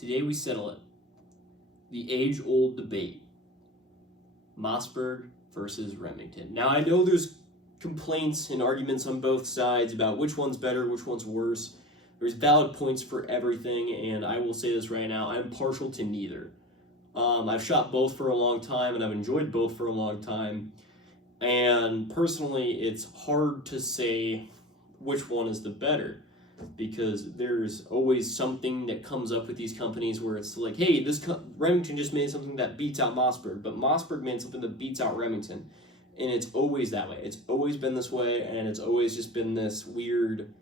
Today we settle it. The age-old debate. Mossberg versus Remington. Now I know there's complaints and arguments on both sides about which one's better, which one's worse. There's valid points for everything, and I will say this right now, I'm partial to neither. I've shot both for a long time, and I've enjoyed both for a long time. And personally, it's hard to say which one is the better, because there's always something that comes up with these companies where it's like, hey, Remington just made something that beats out Mossberg, but Mossberg made something that beats out Remington. And it's always that way. It's always been this way, and it's always just been this weird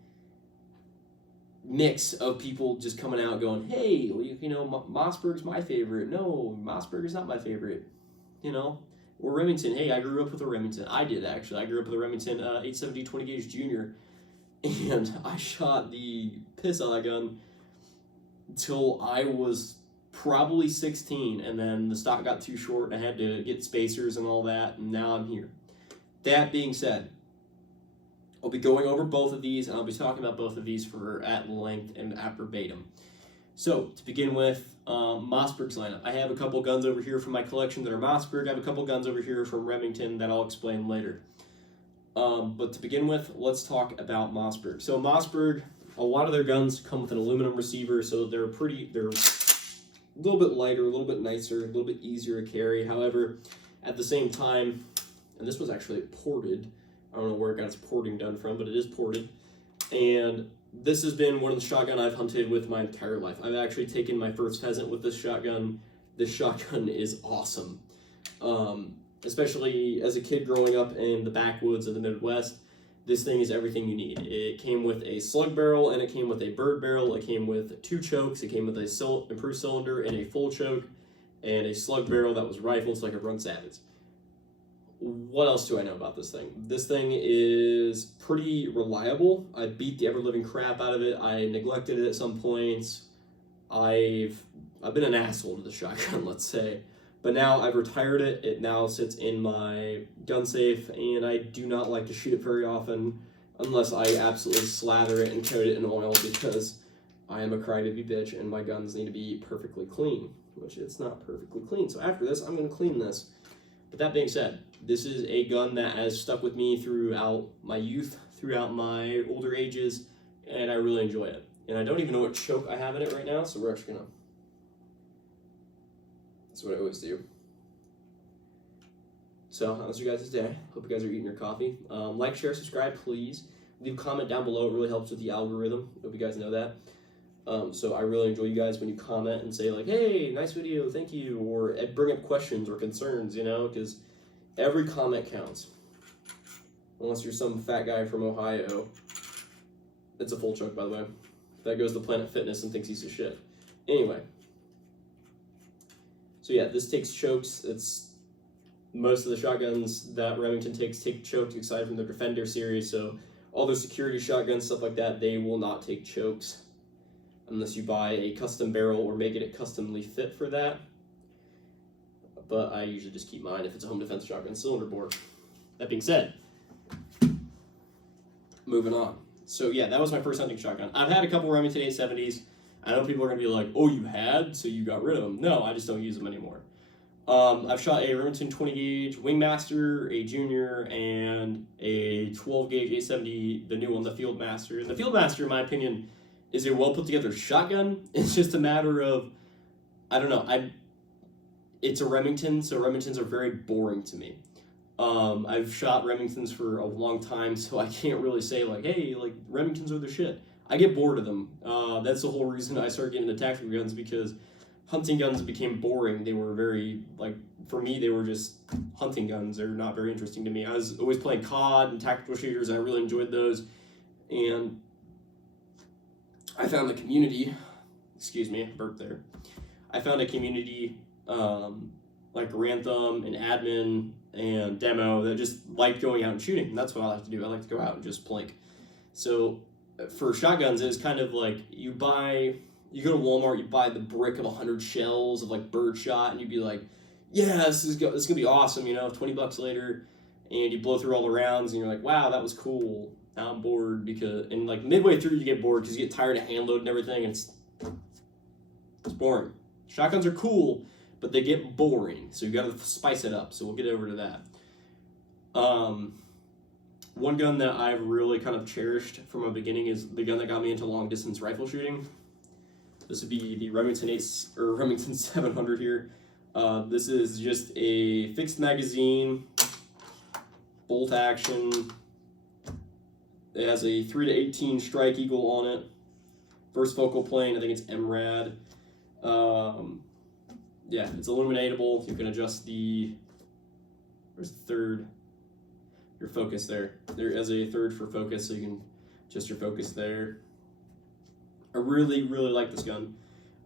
mix of people just coming out going, hey, Mossberg's my favorite. No, Mossberg is not my favorite. Or Remington. Hey, I grew up with a Remington. I did, actually. I grew up with a Remington 870 20 gauge Junior, and I shot the piss out of that gun until I was probably 16, and then the stock got too short, and I had to get spacers and all that, and now I'm here. That being said, I'll be going over both of these, and I'll be talking about both of these at length and at verbatim. So, to begin with, Mossberg's lineup. I have a couple guns over here from my collection that are Mossberg. I have a couple guns over here from Remington that I'll explain later. But to begin with, let's talk about Mossberg. So Mossberg, a lot of their guns come with an aluminum receiver, so they're a little bit lighter, a little bit nicer, a little bit easier to carry. However, at the same time, and this was actually ported. I don't know where it got its porting done from, but it is ported. And this has been one of the shotgun I've hunted with my entire life. I've actually taken my first pheasant with this shotgun. This shotgun is awesome. Especially as a kid growing up in the backwoods of the Midwest, this thing is everything you need. It came with a slug barrel, and it came with a bird barrel. It came with 2 chokes. It came with a improved cylinder and a full choke, and a slug barrel that was rifled so I could run savage. What else do I know about this thing? This thing is pretty reliable. I beat the ever-living crap out of it. I neglected it at some points. I've been an asshole to the shotgun, let's say. But now I've retired it. It now sits in my gun safe, and I do not like to shoot it very often unless I absolutely slather it and coat it in oil, because I am a crybaby bitch and my guns need to be perfectly clean, which it's not perfectly clean. So after this, I'm going to clean this. But that being said, this is a gun that has stuck with me throughout my youth, throughout my older ages, and I really enjoy it. And I don't even know what choke I have in it right now, so we're actually going to... That's what I always do. So, how's your guys' day? Hope you guys are eating your coffee. Like, share, subscribe, please. Leave a comment down below. It really helps with the algorithm. Hope you guys know that. So I really enjoy you guys when you comment and say, like, hey, nice video, thank you, or bring up questions or concerns, because every comment counts. Unless you're some fat guy from Ohio. It's a full choke, by the way. That goes to Planet Fitness and thinks he's a shit. Anyway. So yeah, this takes chokes. It's most of the shotguns that Remington takes take chokes, aside from the Defender series. So all their security shotguns, stuff like that, they will not take chokes unless you buy a custom barrel or make it customly fit for that. But I usually just keep mine if it's a home defense shotgun cylinder bore. That being said, moving on. So yeah, that was my first hunting shotgun. I've had a couple Remington 870s. I know people are going to be like, oh, you had, so you got rid of them. No, I just don't use them anymore. I've shot a Remington 20 gauge Wingmaster, a Junior, and a 12 gauge 870, the new one, the Fieldmaster. And the Fieldmaster, in my opinion, is a well put together shotgun. It's just a matter of, I don't know, it's a Remington, so Remingtons are very boring to me. I've shot Remingtons for a long time, so I can't really say like, hey, like Remingtons are the shit. I get bored of them. That's the whole reason I started getting into tactical guns, because hunting guns became boring. They were very, for me, they were just hunting guns. They're not very interesting to me. I was always playing COD and tactical shooters, and I really enjoyed those. And I found the community, excuse me, burp there. I found a community like Grantham and Admin and Demo that just liked going out and shooting. And that's what I like to do. I like to go out and just plink. So for shotguns, it's kind of like you go to Walmart, you buy the brick of 100 shells of like birdshot, and you'd be like, yeah, this is gonna be awesome, $20 later, and you blow through all the rounds, and you're like, wow, that was cool. Now I'm bored, and like midway through you get bored because you get tired of hand loading everything, and It's boring. Shotguns are cool, but they get boring, so you got to spice it up. So we'll get over to that. One gun that I've really kind of cherished from the beginning is the gun that got me into long distance rifle shooting. This would be the Remington 700 here. This is just a fixed magazine, bolt action. It has a 3-18 Strike Eagle on it. First focal plane, I think it's MRAD. Yeah, it's illuminatable. You can adjust where's the third? Your focus there. There is a third for focus, so you can adjust your focus there. I really, really like this gun.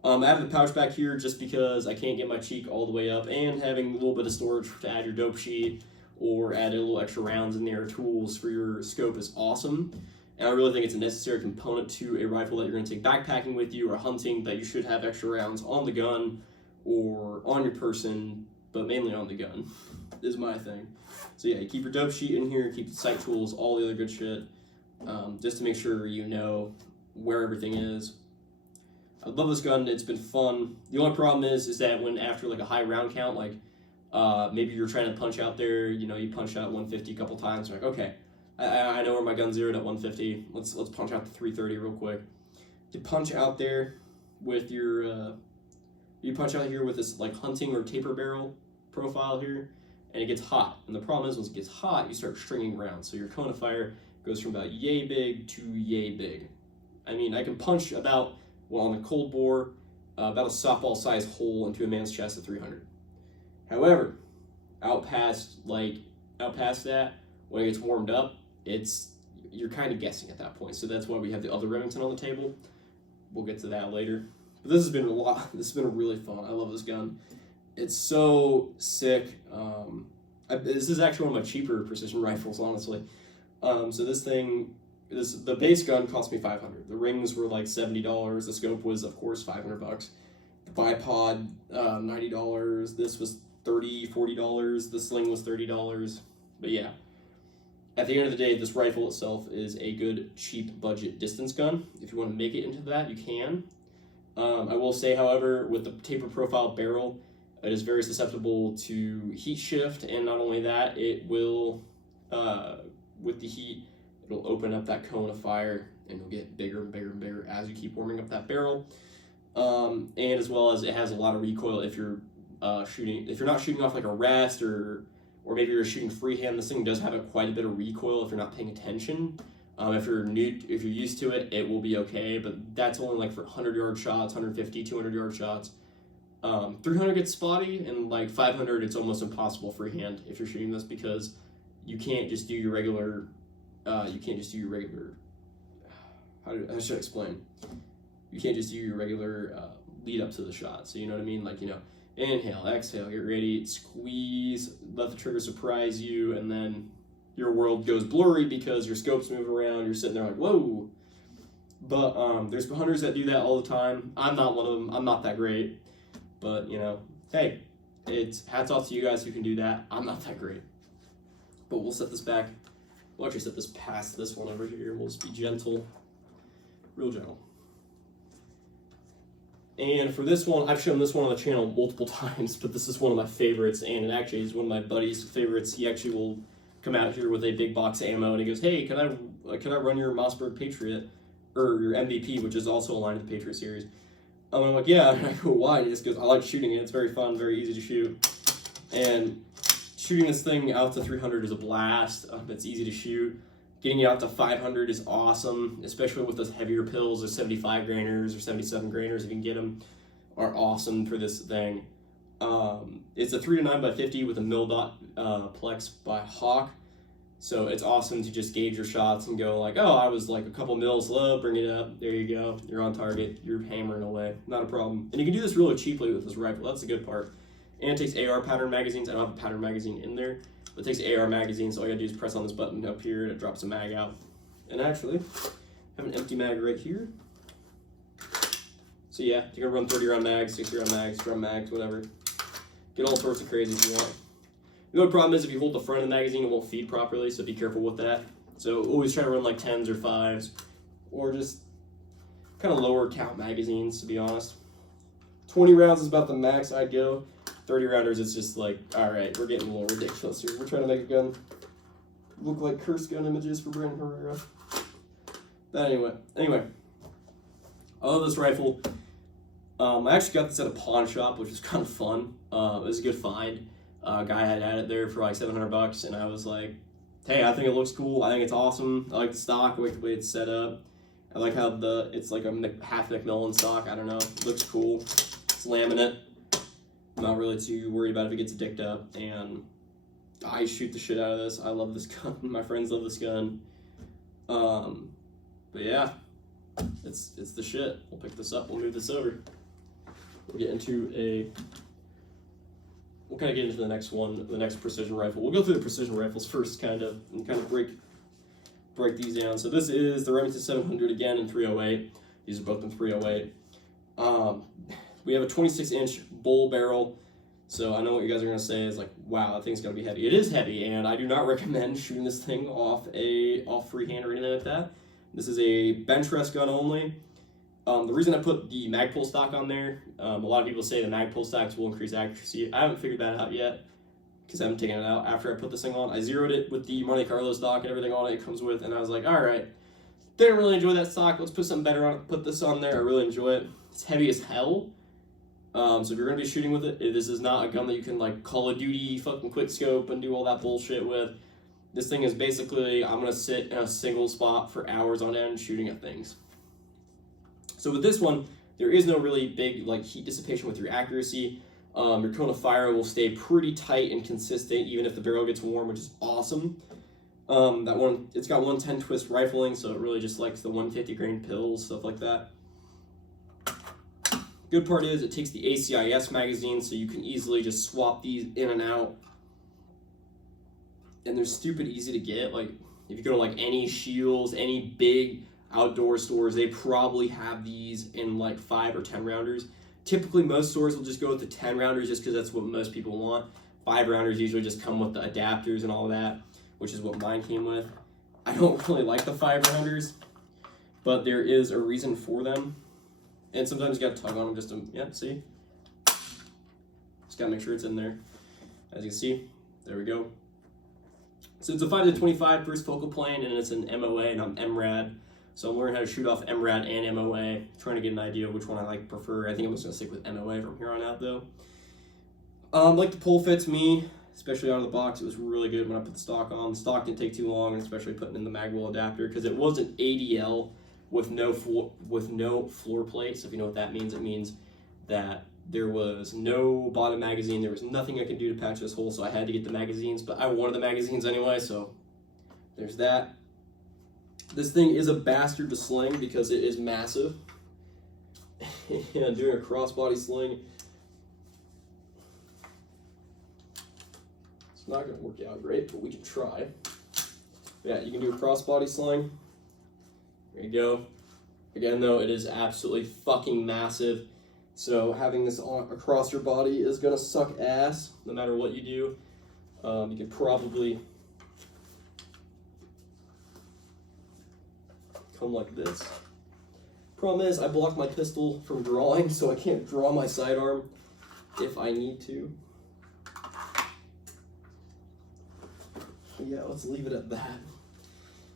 I added the pouch back here just because I can't get my cheek all the way up, and having a little bit of storage to add your dope sheet or add a little extra rounds in there, tools for your scope is awesome. And I really think it's a necessary component to a rifle that you're going to take backpacking with you or hunting, that you should have extra rounds on the gun or on your person, but mainly on the gun is my thing. So yeah, you keep your dope sheet in here, keep the sight tools, all the other good shit, just to make sure you know where everything is. I love this gun. It's been fun. The only problem is that when after like a high round count, like maybe you're trying to punch out there, you know, you punch out 150 a couple times, you're like, okay, I know where my gun's zeroed at 150. Let's punch out to 330 real quick. You punch out there with your you punch out here with this like hunting or taper barrel profile here, and it gets hot. And the problem is, once it gets hot, you start stringing rounds. So your cone of fire goes from about yay big to yay big. I mean, I can punch about, well, on a cold bore, about a softball sized hole into a man's chest at 300. However, out past that, when it gets warmed up, you're kind of guessing at that point. So that's why we have the other Remington on the table. We'll get to that later. But this has been really fun. I love this gun. It's so sick. This is actually one of my cheaper precision rifles, honestly. So the base gun cost me $500. The rings were like $70. The scope was, of course, $500. The bipod, $90. This was $30, $40. The sling was $30. But yeah, at the end of the day, this rifle itself is a good, cheap budget distance gun. If you want to make it into that, you can. I will say, however, with the taper profile barrel, it is very susceptible to heat shift, and not only that, it will, with the heat, it'll open up that cone of fire, and it'll get bigger and bigger and bigger as you keep warming up that barrel. And as well as it has a lot of recoil if you're not shooting off like a rest or maybe you're shooting freehand. This thing does have quite a bit of recoil if you're not paying attention. If you're used to it, it will be okay, but that's only like for 100-yard shots, 150, 200-yard shots. 300 gets spotty, and like 500, it's almost impossible freehand if you're shooting this, because you can't just do your regular. How should I explain? You can't just do your regular lead up to the shot. So you know what I mean? Like, you know, inhale, exhale, get ready, squeeze, let the trigger surprise you, and then your world goes blurry because your scope's moving around. You're sitting there like, whoa. But there's hunters that do that all the time. I'm not one of them. I'm not that great. But, you know, hey, it's hats off to you guys who can do that. I'm not that great. But we'll set this back. We'll actually set this past this one over here. We'll just be gentle. Real gentle. And for this one, I've shown this one on the channel multiple times, but this is one of my favorites, and it actually is one of my buddy's favorites. He actually will come out here with a big box of ammo, and he goes, hey, can I run your Mossberg Patriot, or your MVP, which is also aligned with the Patriot series? I'm like, yeah. And I go, why? And he just goes, I like shooting it. It's very fun, very easy to shoot. And shooting this thing out to 300 is a blast. It's easy to shoot. Getting it out to 500 is awesome, especially with those heavier pills, or 75 grainers or 77 grainers, if you can get them, are awesome for this thing. It's a 3-9x50 with a mil dot plex by Hawk. So it's awesome to just gauge your shots and go like, oh, I was like a couple mils low, bring it up, there you go, you're on target, you're hammering away, not a problem. And you can do this really cheaply with this rifle, that's the good part. And it takes AR pattern magazines. I don't have a pattern magazine in there, but it takes AR magazines, so all you gotta do is press on this button up here and it drops a mag out. And actually, I have an empty mag right here. So yeah, you can run 30-round mags, 60-round mags, drum mags, whatever. Get all sorts of crazy if you want. The only problem is if you hold the front of the magazine, it won't feed properly, so be careful with that. So always try to run like 10s or 5s, or just kind of lower count magazines, to be honest. 20 rounds is about the max I'd go. 30 rounders, it's just like, all right, we're getting a little ridiculous here. We're trying to make a gun look like cursed gun images for Brandon Herrera. But anyway, I love this rifle. I actually got this at a pawn shop, which was kind of fun. It was a good find. A guy had it there for like $700, and I was like, hey, I think it looks cool. I think it's awesome. I like the stock. I like the way it's set up. I like how it's like a half Macmillan stock. I don't know. It looks cool. It's laminate. I'm not really too worried about if it gets dicked up. And I shoot the shit out of this. I love this gun. My friends love this gun. But yeah, it's the shit. We'll pick this up. We'll move this over. We'll kind of get into the next one, the next precision rifle. We'll go through the precision rifles first, and break these down. So this is the Remington 700 again in 308. These are both in 308. We have a 26-inch bull barrel. So I know what you guys are gonna say is like, wow, that thing's gonna be heavy. It is heavy, and I do not recommend shooting this thing off freehand or anything like that. This is a bench rest gun only. The reason I put the Magpul stock on there, a lot of people say the Magpul stocks will increase accuracy. I haven't figured that out yet because I haven't taken it out after I put this thing on. I zeroed it with the Monte Carlo stock and everything on it comes with, and I was like, all right, didn't really enjoy that stock. Let's put something better on it. Put this on there. I really enjoy it. It's heavy as hell. So if you're going to be shooting with it, this is not a gun that you can like Call of Duty fucking quick scope and do all that bullshit with. This thing is basically, I'm going to sit in a single spot for hours on end shooting at things. So with this one, there is no really big like heat dissipation with your accuracy. Your cone of fire will stay pretty tight and consistent even if the barrel gets warm, which is awesome. That one, it's got 110 twist rifling, so it really just likes the 150 grain pills, stuff like that. Good part is it takes the ACIS magazine, so you can easily just swap these in and out. And they're stupid easy to get. Like if you go to like any Shields, any big outdoor stores, they probably have these in like 5 or 10 rounders. Typically most stores will just go with the 10 rounders just because that's what most people want. 5 rounders usually just come with the adapters and all that, which is what mine came with. I don't really like the 5 rounders, but there is a reason for them. And sometimes you gotta tug on them just to, yeah, see? Just gotta make sure it's in there. As you can see, there we go. So it's a 5-25 first focal plane, and it's an MOA, and I'm MRAD. So I'm learning how to shoot off MRAD and MOA, trying to get an idea of which one I like prefer. I think I'm just gonna stick with MOA from here on out though. Like the pull fits me, especially out of the box. It was really good when I put the stock on. The stock didn't take too long, and especially putting in the magwell adapter, because it was an ADL with no floor plates. If you know what that means, it means that there was no bottom magazine. There was nothing I could do to patch this hole, so I had to get the magazines, but I wanted the magazines anyway, so there's that. This thing is a bastard to sling because it is massive. And doing a crossbody sling, it's not going to work out great, but we can try. Yeah, you can do a crossbody sling. There you go. Again, though, it is absolutely fucking massive. So having this on across your body is gonna suck ass, no matter what you do. You could probably come like this. Problem is, I blocked my pistol from drawing, so I can't draw my sidearm if I need to. Yeah, let's leave it at that.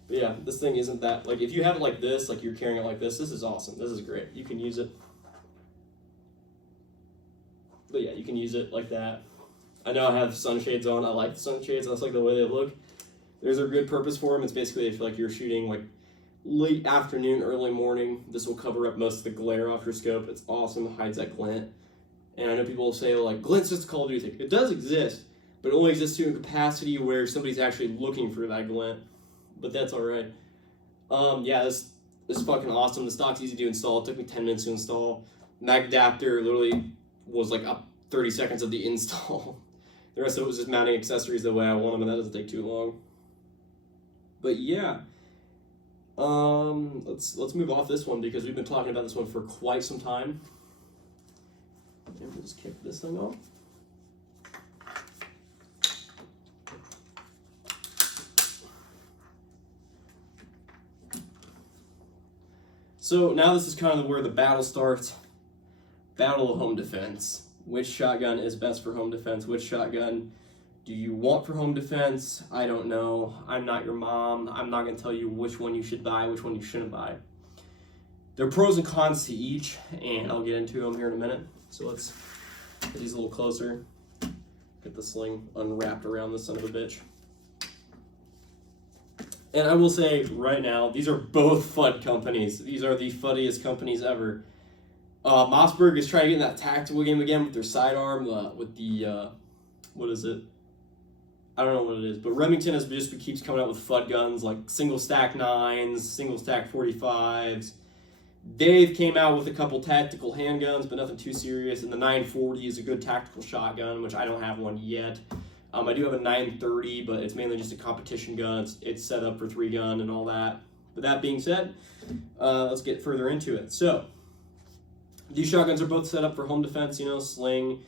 But yeah, this thing isn't that, like, if you have it like this, like you're carrying it like this is awesome. This is great. You can use it. But yeah, you can use it like that. I know I have sunshades on. I like the sunshades. That's like the way they look. There's a good purpose for them. It's basically if like you're shooting like late afternoon, early morning, this will cover up most of the glare off your scope. It's awesome. It hides that glint. And I know people will say, like, glint's just a Call of Duty thing. It does exist, but it only exists to a capacity where somebody's actually looking for that glint. But that's all right. Yeah, this is fucking awesome. The stock's easy to install. It took me 10 minutes to install. Mag adapter literally was like up 30 seconds of the install. The rest of it was just mounting accessories the way I want them, and that doesn't take too long. But yeah, let's move off this one because we've been talking about this one for quite some time. And we'll just kick this thing off. So now this is kind of where the battle starts. Battle of home defense. Which shotgun is best for home defense? Which shotgun do you want for home defense? I don't know. I'm not your mom. I'm not going to tell you which one you should buy, which one you shouldn't buy. There are pros and cons to each, and I'll get into them here in a minute. So let's get these a little closer. Get the sling unwrapped around this son of a bitch. And I will say right now, these are both FUD companies. These are the fuddiest companies ever. Mossberg is trying to get in that tactical game again with their sidearm, with the, what is it? I don't know what it is, but Remington keeps coming out with FUD guns, like single stack 9s, single stack 45s. Dave came out with a couple tactical handguns, but nothing too serious, and the 940 is a good tactical shotgun, which I don't have one yet. I do have a 930, but it's mainly just a competition gun. It's set up for 3-gun and all that. But that being said, let's get further into it. So, these shotguns are both set up for home defense, sling,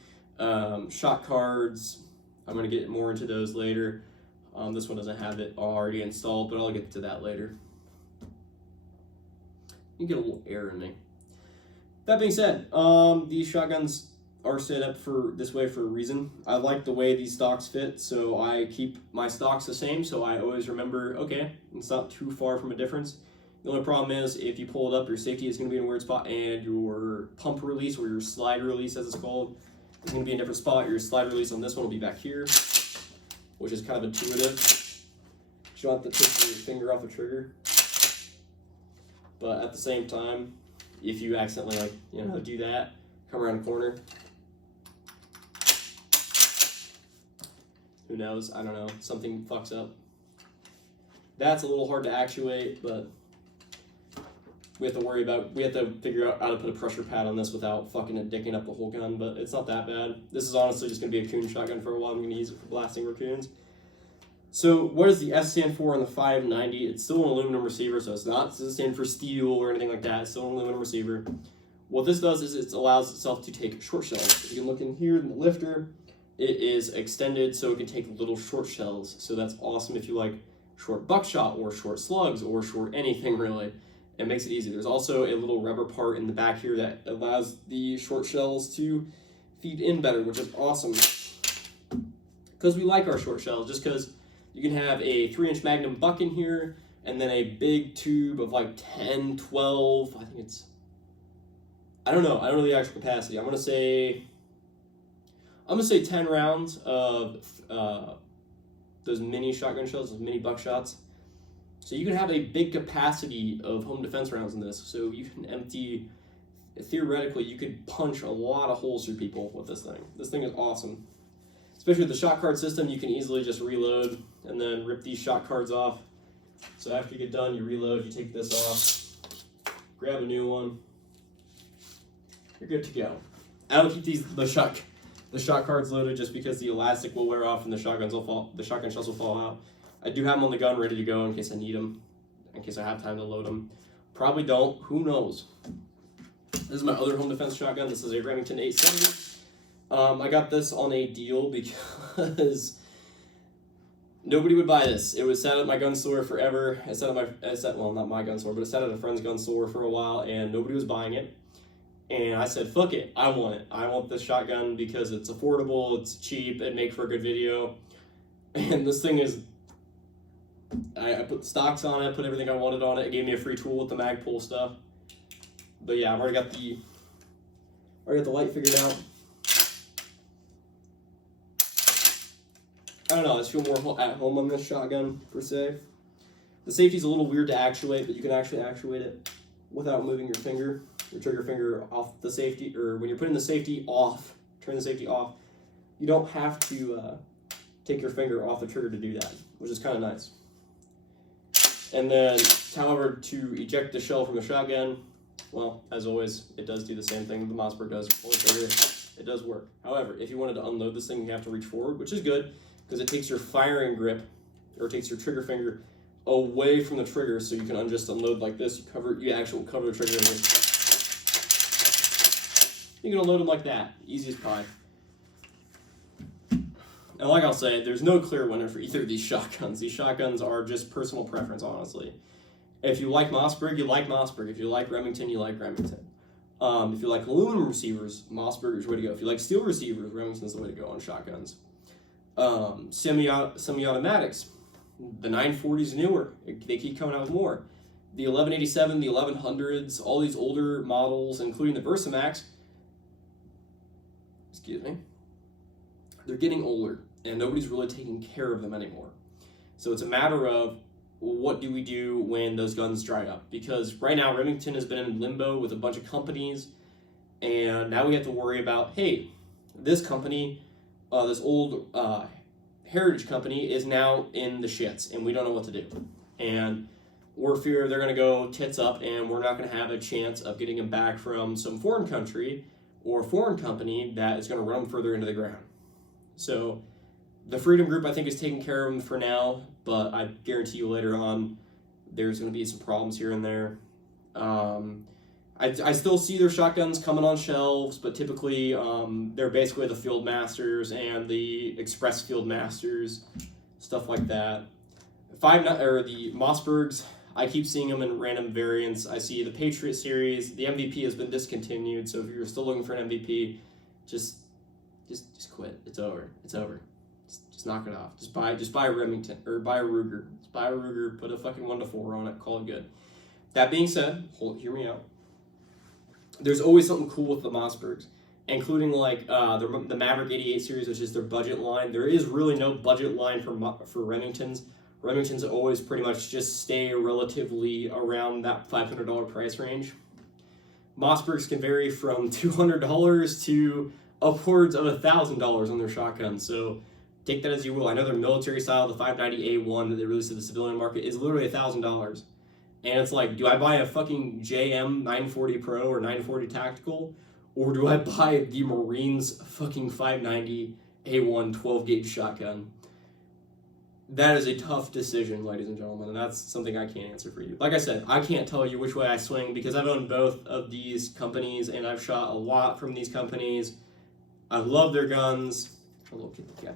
shot cards. I'm going to get more into those later. This one doesn't have it already installed, but I'll get to that later. You get a little air in me. That being said, these shotguns are set up this way for a reason. I like the way these stocks fit, so I keep my stocks the same, so I always remember, okay, it's not too far from a difference. The only problem is if you pull it up, your safety is going to be in a weird spot, and your pump release, or your slide release as it's called, is going to be in a different spot. Your slide release on this one will be back here, which is kind of intuitive. You don't have to take your finger off the trigger. But at the same time, if you accidentally do that, come around the corner, who knows? I don't know. Something fucks up. That's a little hard to actuate, but we have to figure out how to put a pressure pad on this without fucking it dicking up the whole gun, but it's not that bad. This is honestly just going to be a coon shotgun for a while. I'm going to use it for blasting raccoons. So what does the S stand for on the 590? It's still an aluminum receiver, so it doesn't stand for steel or anything like that. It's still an aluminum receiver. What this does is it allows itself to take short shells. If you can look in here in the lifter, it is extended so it can take little short shells. So that's awesome if you like short buckshot or short slugs or short anything really. It makes it easy. There's also a little rubber part in the back here that allows the short shells to feed in better, which is awesome. Because we like our short shells, just because you can have a 3-inch Magnum buck in here, and then a big tube of like 10, 12, I don't know the actual capacity. I'm gonna say 10 rounds of those mini shotgun shells, those mini buckshots. So you can have a big capacity of home defense rounds in this. So you can theoretically, you could punch a lot of holes through people with this thing. This thing is awesome. Especially with the shot card system, you can easily just reload and then rip these shot cards off. So after you get done, you reload, you take this off, grab a new one. You're good to go. I don't keep the shot cards loaded just because the elastic will wear off and the shotgun shells will fall out. I do have them on the gun ready to go in case I need them, in case I have time to load them. Probably don't, who knows. This is my other home defense shotgun. This is a Remington 870. I got this on a deal because nobody would buy this. It was sat at my gun store forever. Well, not my gun store, but it sat at a friend's gun store for a while, and nobody was buying it. And I said, fuck it, I want it. I want this shotgun because it's affordable, it's cheap, it'd make for a good video. And this thing is, I put the stocks on it, put everything I wanted on it. It gave me a free tool with the mag pull stuff. But yeah, I've already got the light figured out. I don't know, I just feel more at home on this shotgun, per se. The safety's a little weird to actuate, but you can actually actuate it without moving your trigger finger off the safety, or when you're putting the safety off, turn the safety off, you don't have to take your finger off the trigger to do that, which is kind of nice. And then, however, to eject the shell from the shotgun, well, as always, it does do the same thing the Mossberg does. Pull the trigger, it does work. However, if you wanted to unload this thing, you have to reach forward, which is good, because it takes your firing grip, or it takes your trigger finger away from the trigger, so you can just unload like this. You actually cover the trigger. You can unload them like that, easy as pie. And like I'll say, there's no clear winner for either of these shotguns. These shotguns are just personal preference, honestly. If you like Mossberg, you like Mossberg. If you like Remington, you like Remington. If you like aluminum receivers, Mossberg is the way to go. If you like steel receivers, Remington's the way to go on shotguns. Semi-automatics, the 940s newer. They keep coming out with more. The 1187, the 1100s, all these older models, including the Versamax, excuse me, they're getting older, and nobody's really taking care of them anymore. So it's a matter of, what do we do when those guns dry up? Because right now Remington has been in limbo with a bunch of companies, and now we have to worry about, hey, this company, this old heritage company is now in the shits, and we don't know what to do. And we're fear they're going to go tits up, and we're not going to have a chance of getting them back from some foreign country or foreign company that is going to run them further into the ground. So the Freedom Group, I think, is taking care of them for now, but I guarantee you later on there's going to be some problems here and there. I still see their shotguns coming on shelves, but typically they're basically the Field Masters and the Express Field Masters, stuff like that. The Mossbergs, I keep seeing them in random variants. I see the Patriot series. The MVP has been discontinued, so if you're still looking for an MVP, just quit. It's over. It's over. Just knock it off. Just buy a Remington or buy a Ruger. Just buy a Ruger. Put a fucking 1-4 on it. Call it good. That being said, hear me out. There's always something cool with the Mossbergs, including like the Maverick 88 series, which is their budget line. There is really no budget line for Remingtons. Remingtons always pretty much just stay relatively around that $500 price range. Mossbergs can vary from $200 to upwards of $1,000 on their shotguns. So take that as you will. I know their military style, the 590A1 that they released to the civilian market, is literally $1,000. And it's like, do I buy a fucking JM 940 Pro or 940 Tactical? Or do I buy the Marines fucking 590A1 12-gauge shotgun? That is a tough decision, ladies and gentlemen, and that's something I can't answer for you. Like I said, I can't tell you which way I swing because I've owned both of these companies and I've shot a lot from these companies. I love their guns. Hello, kitty cat.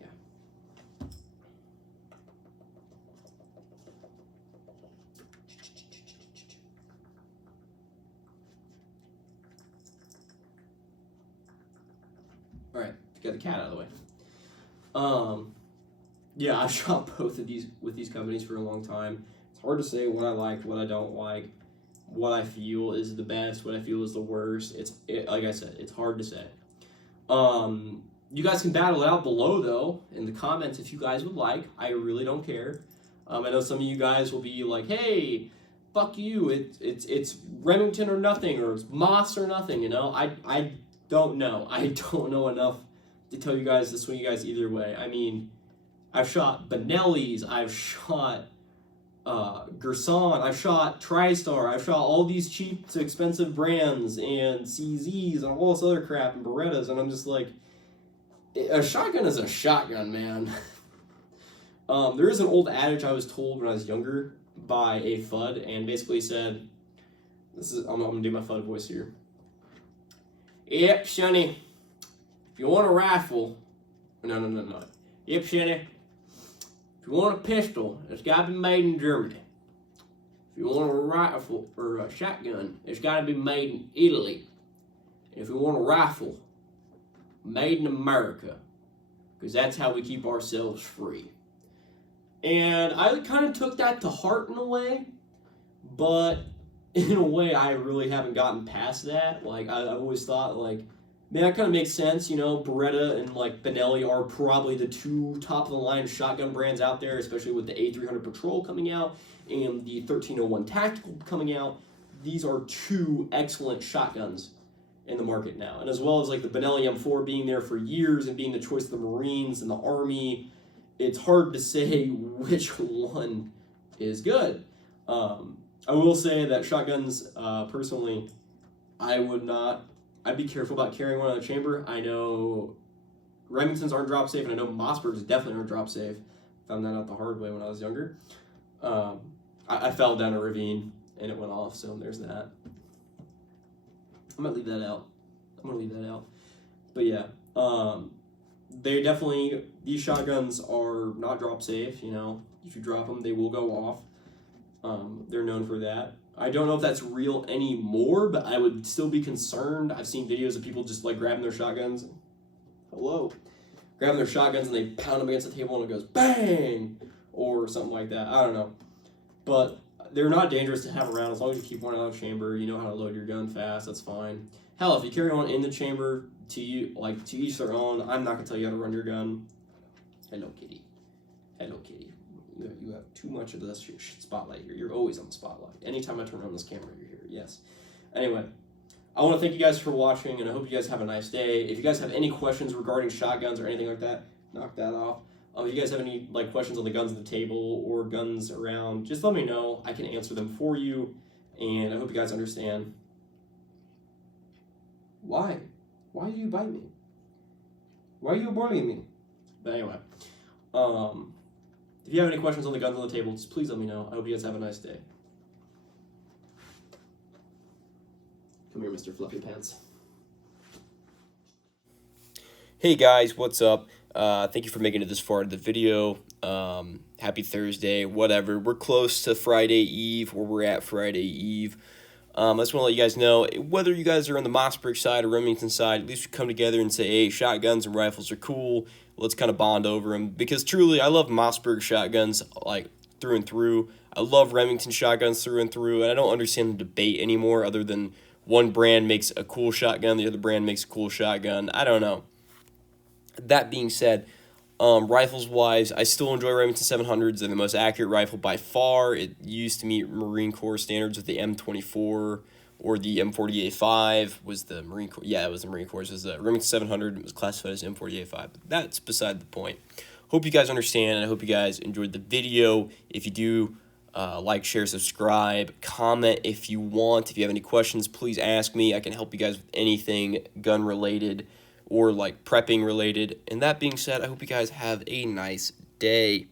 Yeah. All right, got the cat out of the way. Yeah, I've shot both of these with these companies for a long time. It's hard to say what I like, what I don't like, what I feel is the best, what I feel is the worst. Like I said, it's hard to say. You guys can battle it out below though in the comments if you guys would like. I really don't care. I know some of you guys will be like, "Hey, fuck you! It's Remington or nothing, or it's Moss or nothing." You know, I don't know. I don't know enough to tell you guys to swing you guys either way. I mean, I've shot Benelli's, I've shot Gerson, I've shot TriStar, I've shot all these cheap to expensive brands and CZs and all this other crap and Berettas, and I'm just like, a shotgun is a shotgun, man. There is an old adage I was told when I was younger by a FUD, and basically said, I'm gonna do my FUD voice here. Yep, Sonny. If you want a rifle, no. Yep, Sonny. If you want a pistol, it's got to be made in Germany. If you want a rifle or a shotgun, it's got to be made in Italy. If you want a rifle, made in America, because that's how we keep ourselves free. And I kind of took that to heart in a way, but in a way I really haven't gotten past that. Like, I've always thought, like, man, that kind of makes sense, you know. Beretta and like Benelli are probably the two top of the line shotgun brands out there, especially with the A300 Patrol coming out and the 1301 Tactical coming out. These are two excellent shotguns in the market now. And as well as like the Benelli M4 being there for years and being the choice of the Marines and the Army, it's hard to say which one is good. I will say that shotguns, personally, I'd be careful about carrying one in the chamber. I know Remingtons aren't drop safe, and I know Mossbergs definitely aren't drop safe. Found that out the hard way when I was younger. I fell down a ravine and it went off, so there's that. I'm gonna leave that out. But yeah, these shotguns are not drop safe. You know, if you drop them, they will go off. They're known for that. I don't know if that's real anymore, but I would still be concerned. I've seen videos of people just like grabbing their shotguns. Hello. Grabbing their shotguns and they pound them against the table and it goes bang or something like that. I don't know. But they're not dangerous to have around as long as you keep one out of the chamber. You know how to load your gun fast. That's fine. Hell, if you carry one in the chamber, to each their own. I'm not gonna tell you how to run your gun. Hello, kitty. Hello, kitty. You have too much of this spotlight here. You're always on the spotlight. Anytime I turn on this camera, you're here. Yes. Anyway, I want to thank you guys for watching, and I hope you guys have a nice day. If you guys have any questions regarding shotguns or anything like that, knock that off. If you guys have any questions on the guns on the table or guns around, just let me know. I can answer them for you, and I hope you guys understand. Why? Why do you bite me? Why are you bullying me? But anyway, if you have any questions on the guns on the table, just please let me know. I hope you guys have a nice day. Come here, Mr. Fluffy Pants. Hey guys, what's up? Thank you for making it this far in the video. Happy Thursday, whatever. We're close to Friday Eve, where we're at Friday Eve. I just want to let you guys know, whether you guys are on the Mossberg side or Remington side, at least we come together and say, hey, shotguns and rifles are cool. Let's kind of bond over them. Because truly, I love Mossberg shotguns like through and through. I love Remington shotguns through and through. And I don't understand the debate anymore other than one brand makes a cool shotgun, the other brand makes a cool shotgun. I don't know. That being said, rifles-wise, I still enjoy Remington 700s. They're the most accurate rifle by far. It used to meet Marine Corps standards with the M24 or the M48-5 was the Marine Corps. Yeah, it was the Marine Corps. It was the Remington 700. It was classified as M48-5. But that's beside the point. Hope you guys understand, and I hope you guys enjoyed the video. If you do, like, share, subscribe, comment if you want. If you have any questions, please ask me. I can help you guys with anything gun-related or like prepping related. And that being said, I hope you guys have a nice day.